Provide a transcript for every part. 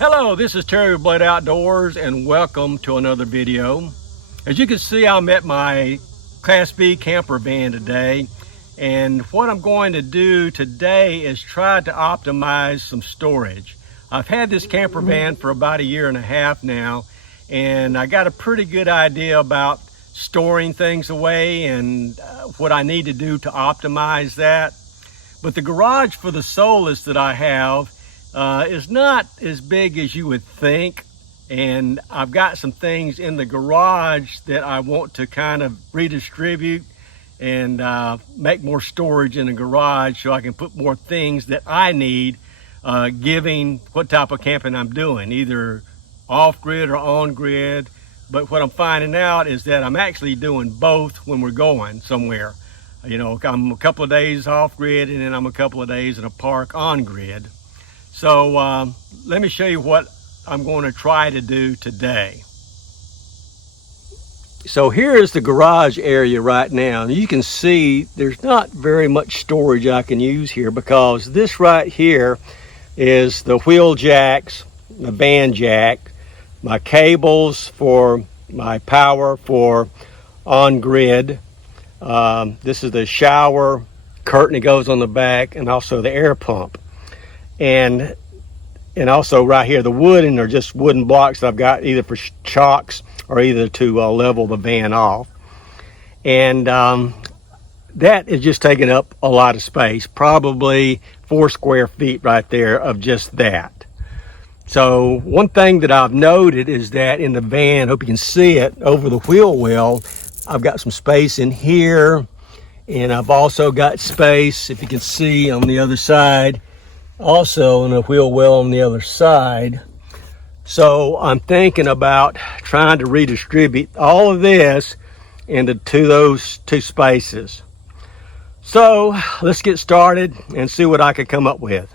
Hello, this is Terry with Blade Outdoors and welcome to another video. As you can see, I'm at my Class B camper van today, and what I'm going to do today is try to optimize some storage. I've had this camper van for about 1.5 years now, and I got a pretty good idea about storing things away and what I need to do to optimize that. But the garage for the Solis that I have is not as big as you would think, and I've got some things in the garage that I want to kind of redistribute and make more storage in the garage so I can put more things that I need, given what type of camping I'm doing, either off-grid or on-grid. But what I'm finding out is that I'm actually doing both when we're going somewhere. You know, I'm a couple of days off-grid and then I'm a couple of days in a park on-grid. So let me show you what I'm going to try to do today. So here is the garage area right now. You can see there's not very much storage I can use here because this right here is the wheel jacks, the band jack, my cables for my power for on-grid. This is the shower curtain that goes on the back, and also the air pump. And also right here, the wooden are just wooden blocks that I've got either for chocks or either to level the van off. And that is just taking up a lot of space, probably 4 square feet right there of just that. So one thing that I've noted is that in the van, hope you can see it, over the wheel well, I've got some space in here, and I've also got space, if you can see, on the other side, also in a wheel well on the other side. So I'm thinking about trying to redistribute all of this into those two spaces. So let's get started and see what I can come up with.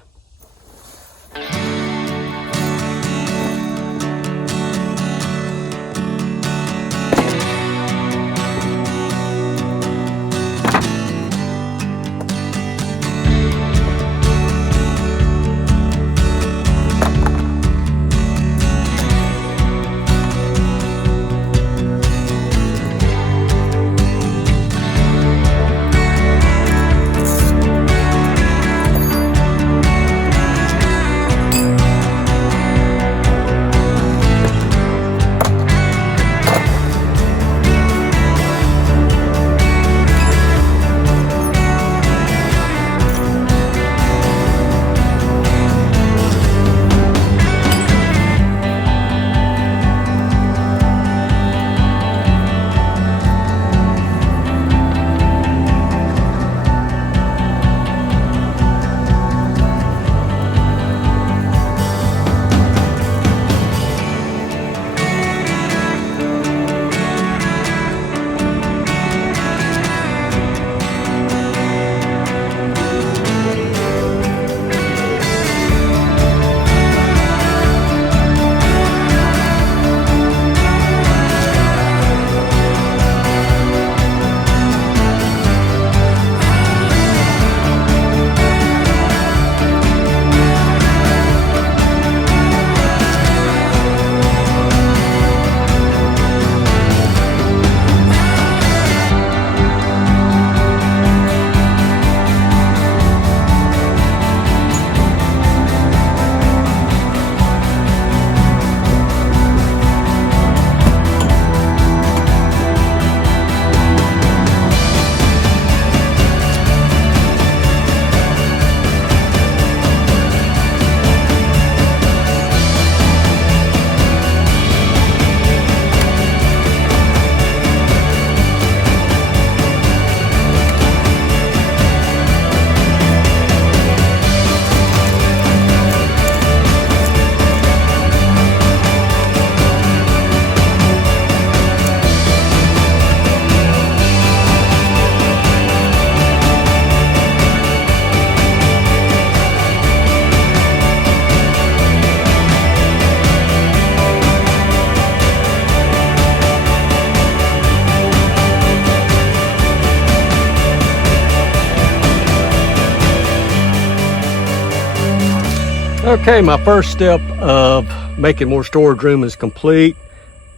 Okay, my first step of making more storage room is complete.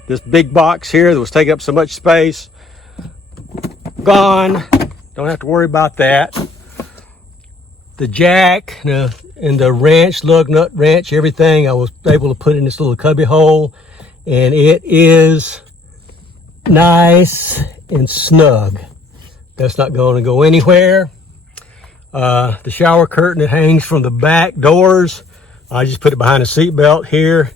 This big box here that was taking up so much space, gone. Don't have to worry about that. The jack and the wrench, lug nut wrench, everything I was able to put in this little cubby hole, and it is nice and snug. That's not going to go anywhere. The shower curtain that hangs from the back doors, I just put it behind the seat belt here,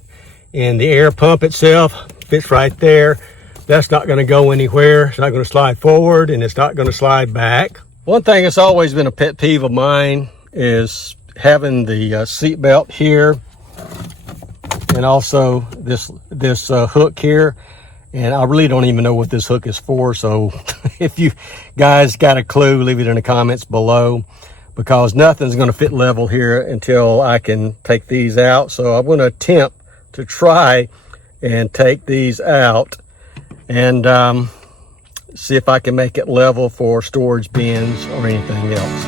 and the air pump itself fits right there. That's not going to go anywhere. It's not going to slide forward, and it's not going to slide back. One thing that's always been a pet peeve of mine is having the seat belt here, and also this hook here. And I really don't even know what this hook is for. So if you guys got a clue, leave it in the comments below, because nothing's going to fit level here until I can take these out. So I'm going to attempt to try and take these out and see if I can make it level for storage bins or anything else.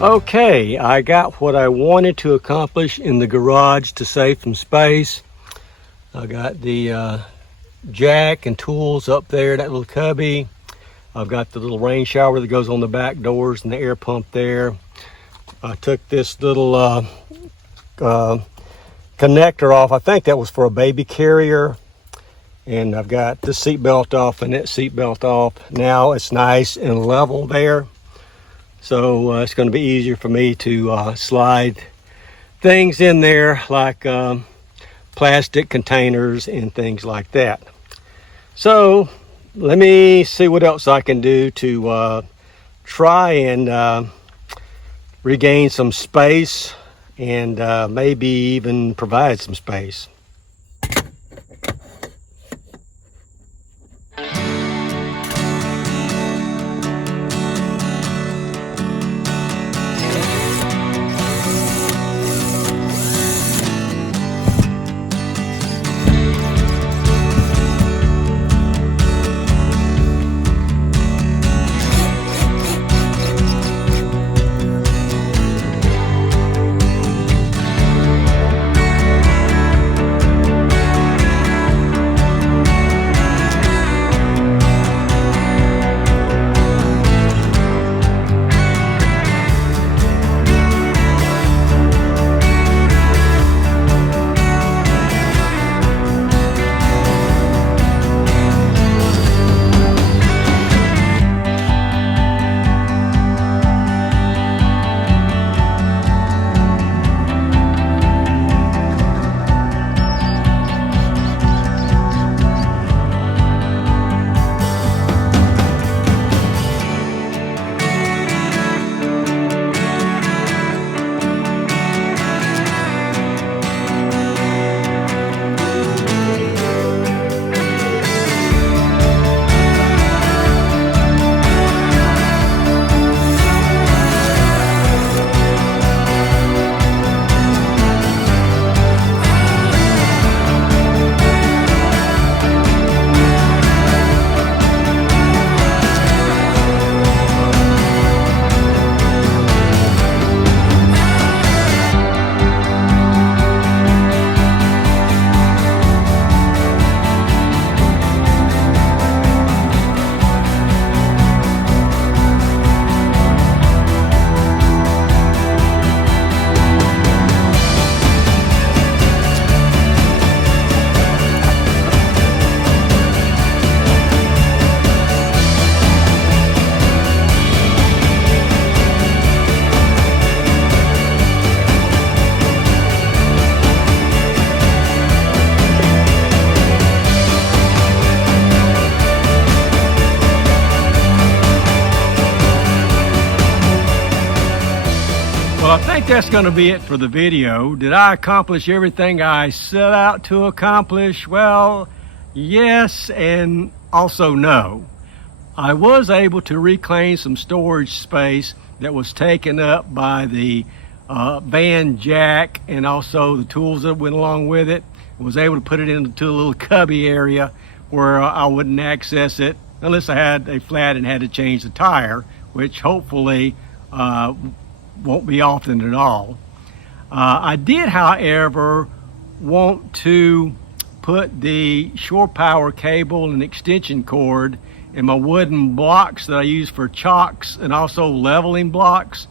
Okay, I got what I wanted to accomplish in the garage to save some space. I got the jack and tools up there, that little cubby. I've got the little rain shower that goes on the back doors and the air pump there. I took this little connector off. I think that was for a baby carrier. And I've got the seat belt off and that seat belt off. Now it's nice and level there. So it's going to be easier for me to slide things in there like plastic containers and things like that. So let me see what else I can do to try and regain some space and maybe even provide some space. that's going to be it for the video. Did I accomplish everything I set out to accomplish? Well, yes and also no. I was able to reclaim some storage space that was taken up by the van jack and also the tools that went along with it. I was able to put it into a little cubby area where I wouldn't access it unless I had a flat and had to change the tire, which hopefully won't be often at all. I did, however, want to put the shore power cable and extension cord and my wooden blocks that I use for chocks and also leveling blocks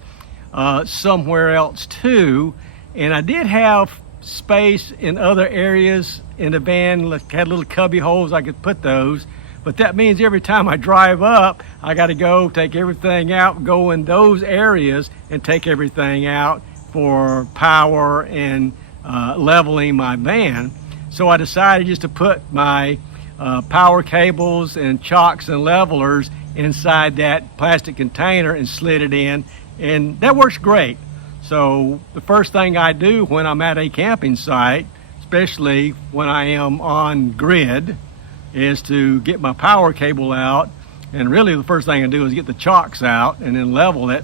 somewhere else too. And I did have space in other areas in the van, had little cubby holes I could put those. But that means every time I drive up, I got to go take everything out, go in those areas and take everything out for power and leveling my van. So I decided just to put my power cables and chocks and levelers inside that plastic container and slid it in, and that works great. So the first thing I do when I'm at a camping site, especially when I am on grid, is to get my power cable out, and really the first thing I do is get the chocks out and then level it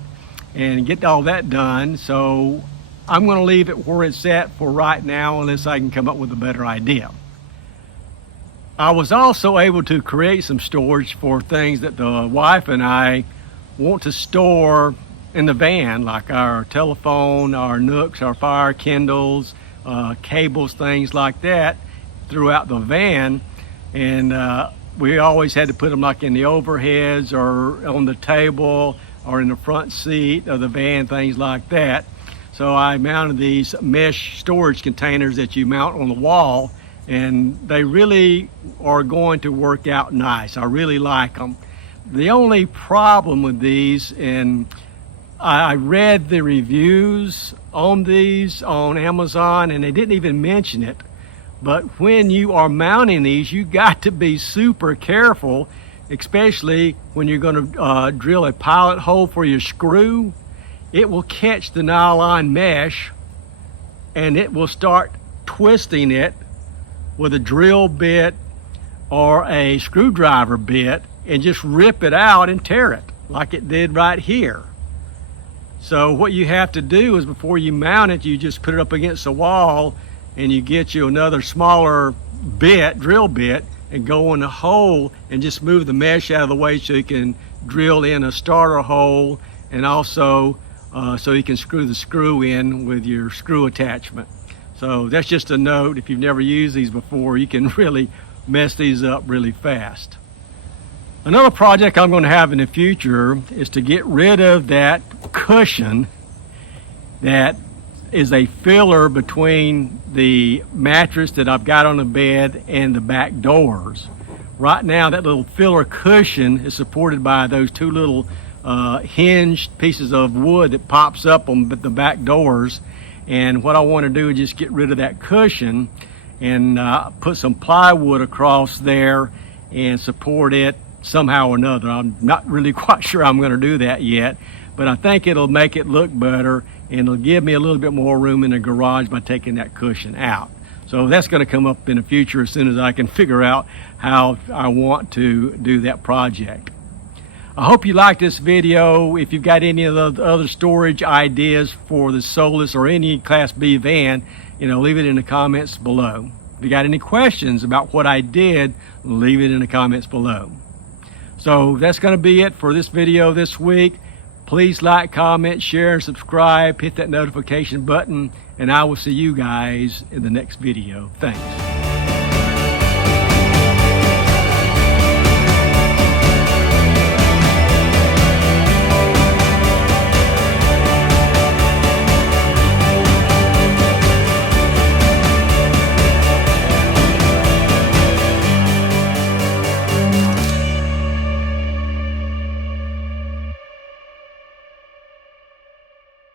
and get all that done. So I'm going to leave it where it's at for right now unless I can come up with a better idea. I was also able to create some storage for things that the wife and I want to store in the van, like our telephone, our nooks, our fire kindles, cables, things like that throughout the van. And we always had to put them like in the overheads or on the table or in the front seat of the van, things like that. So I mounted these mesh storage containers that you mount on the wall, and they really are going to work out nice. I really like them. The only problem with these, and I read the reviews on these on Amazon and they didn't even mention it, but when you are mounting these, you got to be super careful, especially when you're going to drill a pilot hole for your screw. It will catch the nylon mesh and it will start twisting it with a drill bit or a screwdriver bit and just rip it out and tear it like it did right here. So what you have to do is before you mount it, you just put it up against the wall and you get you another smaller bit, drill bit, and go in the hole and just move the mesh out of the way so you can drill in a starter hole, and also so you can screw the screw in with your screw attachment. So that's just a note. If you've never used these before, you can really mess these up really fast. Another project I'm going to have in the future is to get rid of that cushion that is a filler between the mattress that I've got on the bed and the back doors. Right now, that little filler cushion is supported by those two little hinged pieces of wood that pops up on the back doors. And what I want to do is just get rid of that cushion and put some plywood across there and support it somehow or another. I'm not really quite sure I'm going to do that yet, but I think it'll make it look better and it'll give me a little bit more room in the garage by taking that cushion out. So that's going to come up in the future as soon as I can figure out how I want to do that project. I hope you liked this video. If you've got any of the other storage ideas for the Solis or any Class B van, leave it in the comments below. If you got any questions about what I did, leave it in the comments below. So that's going to be it for this video this week. Please like, comment, share, and subscribe. Hit that notification button, and I will see you guys in the next video. Thanks.